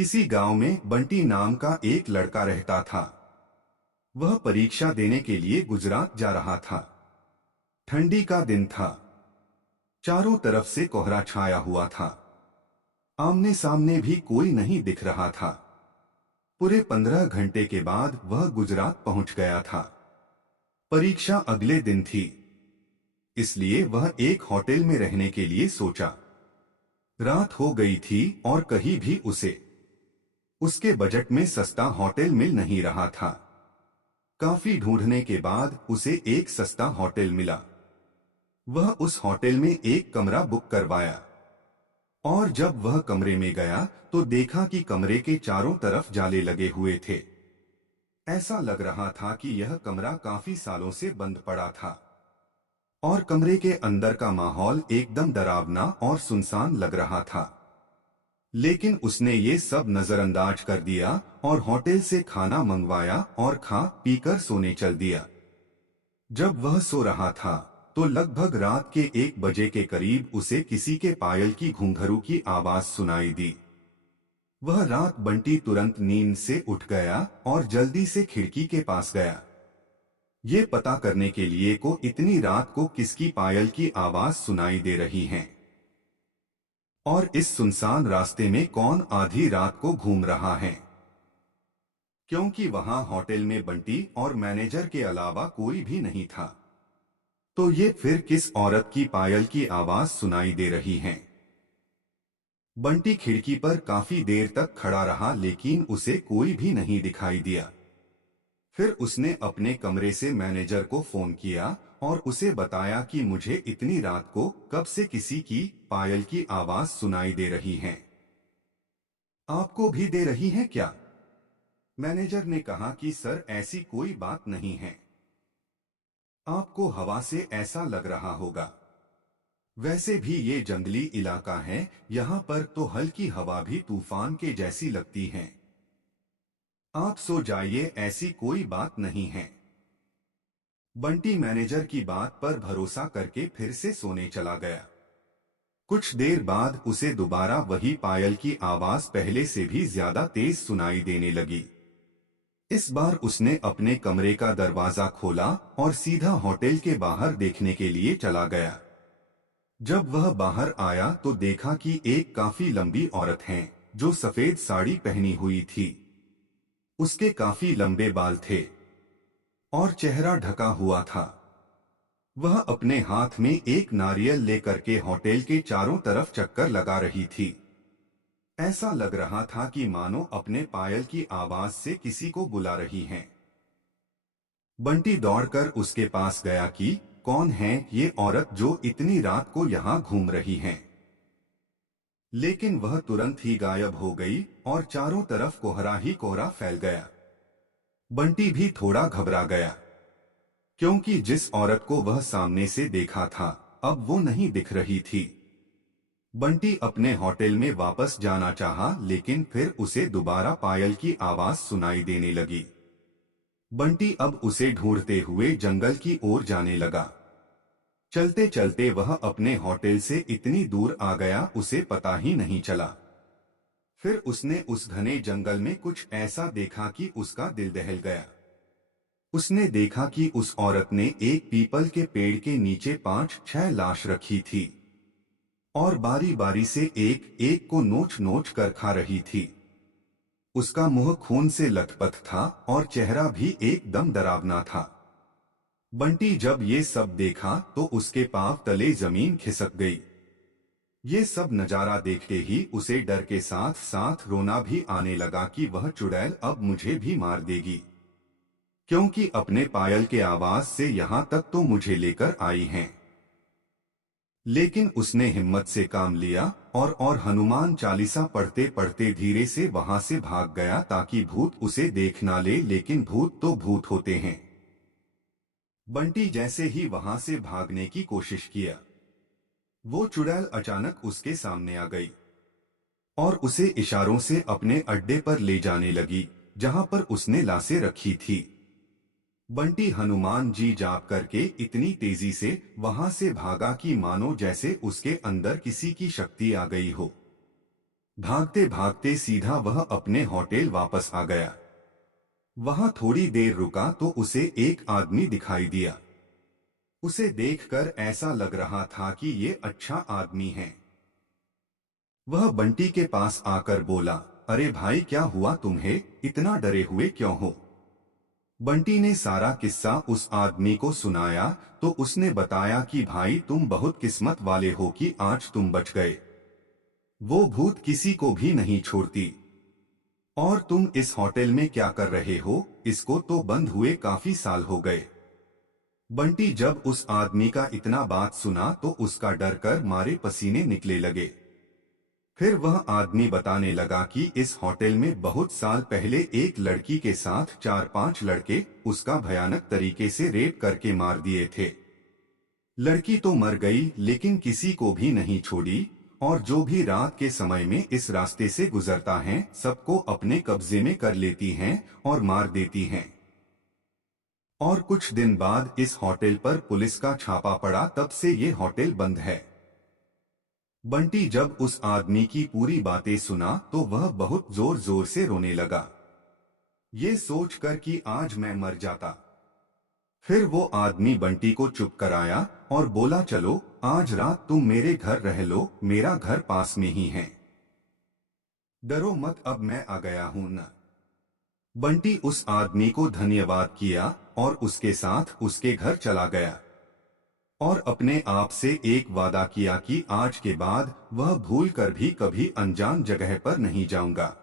किसी गांव में बंटी नाम का एक लड़का रहता था। वह परीक्षा देने के लिए गुजरात जा रहा था। ठंडी का दिन था। चारों तरफ से कोहरा छाया हुआ था। आमने सामने भी कोई नहीं दिख रहा था। पूरे 15 घंटे के बाद वह गुजरात पहुंच गया था। परीक्षा अगले दिन थी, इसलिए वह एक होटल में रहने के लिए सोचा। रात हो गई थी और कहीं भी उसे उसके बजट में सस्ता होटल मिल नहीं रहा था। काफी ढूंढने के बाद उसे एक सस्ता होटल मिला। वह उस होटल में एक कमरा बुक करवाया और जब वह कमरे में गया तो देखा कि कमरे के चारों तरफ जाले लगे हुए थे। ऐसा लग रहा था कि यह कमरा काफी सालों से बंद पड़ा था और कमरे के अंदर का माहौल एकदम डरावना और सुनसान लग रहा था। लेकिन उसने ये सब नजरअंदाज कर दिया और होटल से खाना मंगवाया और खा पीकर सोने चल दिया। जब वह सो रहा था तो लगभग रात के 1 बजे के करीब उसे किसी के पायल की घुंघरू की आवाज सुनाई दी। वह रात बंटी तुरंत नींद से उठ गया और जल्दी से खिड़की के पास गया, ये पता करने के लिए को इतनी रात को किसकी पायल की आवाज सुनाई दे रही है और इस सुनसान रास्ते में कौन आधी रात को घूम रहा है, क्योंकि वहां होटल में बंटी और मैनेजर के अलावा कोई भी नहीं था। तो ये फिर किस औरत की पायल की आवाज सुनाई दे रही है। बंटी खिड़की पर काफी देर तक खड़ा रहा लेकिन उसे कोई भी नहीं दिखाई दिया। फिर उसने अपने कमरे से मैनेजर को फोन किया और उसे बताया कि मुझे इतनी रात को कब से किसी की पायल की आवाज सुनाई दे रही है। आपको भी दे रही है क्या? मैनेजर ने कहा कि सर ऐसी कोई बात नहीं है। आपको हवा से ऐसा लग रहा होगा। वैसे भी ये जंगली इलाका है, यहाँ पर तो हल्की हवा भी तूफान के जैसी लगती है। आप सो जाइए, ऐसी कोई बात नहीं है। बंटी मैनेजर की बात पर भरोसा करके फिर से सोने चला गया। कुछ देर बाद उसे दोबारा वही पायल की आवाज पहले से भी ज्यादा तेज सुनाई देने लगी। इस बार उसने अपने कमरे का दरवाजा खोला और सीधा होटल के बाहर देखने के लिए चला गया। जब वह बाहर आया तो देखा कि एक काफी लंबी औरत है जो सफेद साड़ी पहनी हुई थी। उसके काफी लंबे बाल थे और चेहरा ढका हुआ था। वह अपने हाथ में एक नारियल लेकर के होटल के चारों तरफ चक्कर लगा रही थी। ऐसा लग रहा था कि मानो अपने पायल की आवाज से किसी को बुला रही है। बंटी दौड़कर उसके पास गया कि कौन है ये औरत जो इतनी रात को यहाँ घूम रही है। लेकिन वह तुरंत ही गायब हो गई और चारों तरफ कोहरा ही कोहरा फैल गया। बंटी भी थोड़ा घबरा गया, क्योंकि जिस औरत को वह सामने से देखा था अब वो नहीं दिख रही थी। बंटी अपने होटल में वापस जाना चाहा, लेकिन फिर उसे दोबारा पायल की आवाज सुनाई देने लगी। बंटी अब उसे ढूंढते हुए जंगल की ओर जाने लगा। चलते चलते वह अपने होटल से इतनी दूर आ गया उसे पता ही नहीं चला। फिर उसने उस घने जंगल में कुछ ऐसा देखा कि उसका दिल दहल गया। उसने देखा कि उस औरत ने एक पीपल के पेड़ के नीचे 5-6 लाश रखी थी और बारी बारी से एक एक को नोच नोच कर खा रही थी। उसका मुंह खून से लथपथ था और चेहरा भी एकदम डरावना था। बंटी जब ये सब देखा तो उसके पांव तले जमीन खिसक गई। ये सब नजारा देखते ही उसे डर के साथ साथ रोना भी आने लगा कि वह चुड़ैल अब मुझे भी मार देगी, क्योंकि अपने पायल के आवाज से यहाँ तक तो मुझे लेकर आई हैं। लेकिन उसने हिम्मत से काम लिया और हनुमान चालीसा पढ़ते पढ़ते धीरे से वहां से भाग गया ताकि भूत उसे देख ना ले, लेकिन भूत तो भूत होते हैं। बंटी जैसे ही वहां से भागने की कोशिश किया, वो चुड़ैल अचानक उसके सामने आ गई और उसे इशारों से अपने अड्डे पर ले जाने लगी जहां पर उसने लाशें रखी थी। बंटी हनुमान जी जाप करके इतनी तेजी से वहां से भागा कि मानो जैसे उसके अंदर किसी की शक्ति आ गई हो। भागते भागते सीधा वह अपने होटल वापस आ गया। वहां थोड़ी देर रुका तो उसे एक आदमी दिखाई दिया। उसे देखकर ऐसा लग रहा था कि ये अच्छा आदमी है। वह बंटी के पास आकर बोला, अरे भाई क्या हुआ तुम्हें, इतना डरे हुए क्यों हो? बंटी ने सारा किस्सा उस आदमी को सुनाया तो उसने बताया कि भाई तुम बहुत किस्मत वाले हो कि आज तुम बच गए। वो भूत किसी को भी नहीं छोड़ती। और तुम इस होटल में क्या कर रहे हो, इसको तो बंद हुए काफी साल हो गए। बंटी जब उस आदमी का इतना बात सुना तो उसका डर कर मारे पसीने निकले लगे। फिर वह आदमी बताने लगा कि इस होटल में बहुत साल पहले एक लड़की के साथ 4-5 लड़के उसका भयानक तरीके से रेप करके मार दिए थे। लड़की तो मर गई लेकिन किसी को भी नहीं छोड़ी, और जो भी रात के समय में इस रास्ते से गुजरता है सबको अपने कब्जे में कर लेती हैं और मार देती हैं। और कुछ दिन बाद इस होटल पर पुलिस का छापा पड़ा, तब से ये होटल बंद है। बंटी जब उस आदमी की पूरी बातें सुना तो वह बहुत जोर जोर से रोने लगा, ये सोचकर कि आज मैं मर जाता। फिर वो आदमी बंटी को चुप कराया और बोला, चलो आज रात तुम मेरे घर रह लो, मेरा घर पास में ही है। डरो मत, अब मैं आ गया हूं न। बंटी उस आदमी को धन्यवाद किया और उसके साथ उसके घर चला गया और अपने आप से एक वादा किया कि आज के बाद वह भूल कर भी कभी अनजान जगह पर नहीं जाऊंगा।